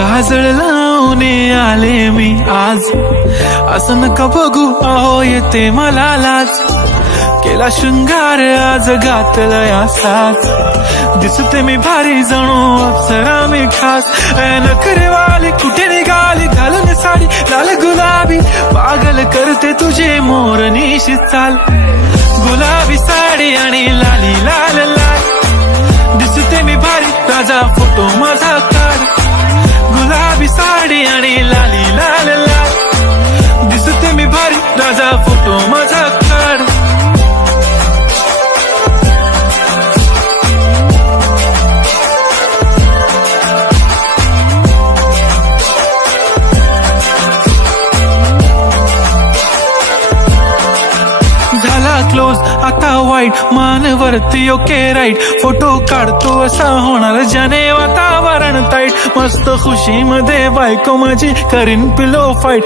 काजळ लावून आले मी आज, असं नका बघू अहो येते मला लाज। केला शृंगार आज घातलाय असाच, दिसते मी भारी जणू अप्सरा मी खास। नखरेवाली कुठे निघाली घालून साडी लाल गुलाबी, पागल करते तुझे मोरनीशी चाल। गुलाबी साडी आणि लाली लाल लाल, दिसते मी भारी राजा फोटो माझा काढ। गुलाबी साडी आणि लाली लाल लाल, दिसते मी भारी राजा फोटो माझा काढ। क्लोज आता वाईट मानवरती ओके राईट, फोटो काढतो असा होणार ज्याने वातावरण ताईट। मस्त खुशी मध्ये बायको माझी करीन पिलो फाईट।